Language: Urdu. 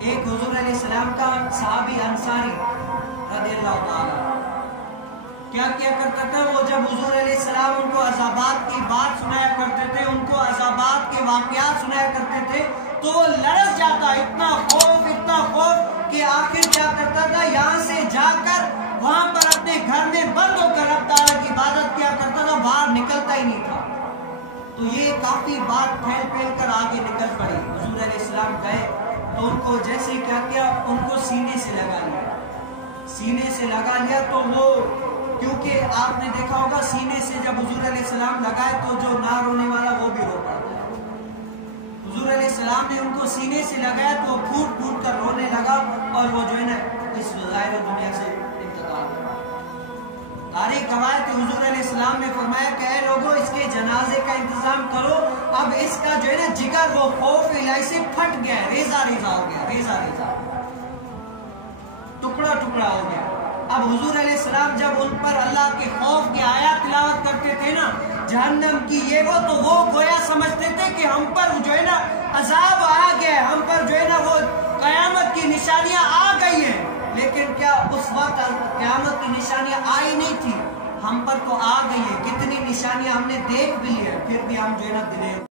ایک حضور علیہ السلام کا صحابی انصاری رضی اللہ تعالیٰ کیا کرتا تھا، وہ جب حضور علیہ السلام ان کو عذابات کی بات سنایا کرتے تھے، ان کو عذابات کے واقعات سنایا کرتے تھے تو وہ لرز جاتا، اتنا خوف کہ آخر کیا کرتا تھا، یہاں سے جا کر وہاں پر اپنے گھر میں بند ہو کر رب تعالیٰ کی عبادت کیا کرتا تھا، باہر نکلتا ہی نہیں تھا۔ تو یہ کافی بات پھیل کر آگے نکل پڑی۔ حضور علیہ السلام گئے تو ان کو جیسے کیا ان کو سینے سے لگا لیا تو وہ، کیونکہ آپ نے دیکھا ہوگا سینے سے جب حضور علیہ السلام لگائے تو جو نہ رونے والا وہ بھی رو پاتا ہے۔ حضور علیہ السلام نے ان کو سینے سے لگایا تو پھوٹ کر رونے لگا اور وہ جو ہے نا اس ظاہر دنیا سے انتقال کر۔ تاریخ گواہ کہ حضور علیہ السلام نے فرمایا کہ اے لوگوں اس کے جنازے کا انتظام کرو، اب اس کا جو ہے نا جگر وہ خوف الہی سے پھٹ گیا ہے، ریزہ ہو گیا، ٹکڑا ہو گیا۔ اب حضور علیہ السلام جب ان پر اللہ کے خوف کی آیات تلاوت کرتے تھے نا، جہنم کی یہ وہ، تو وہ گویا سمجھتے تھے کہ ہم پر جو ہے نا عذاب آ گیا ہے، ہم پر جو ہے نا وہ قیامت کی نشانیاں آ گئی ہیں۔ لیکن کیا اس وقت قیامت کی نشانیاں آئی نہیں تھی؟ ہم پر تو آ گئی ہیں، کتنی نشانیاں ہم نے دیکھ بھی لی ہیں، پھر بھی ہم جو ہے نا دلے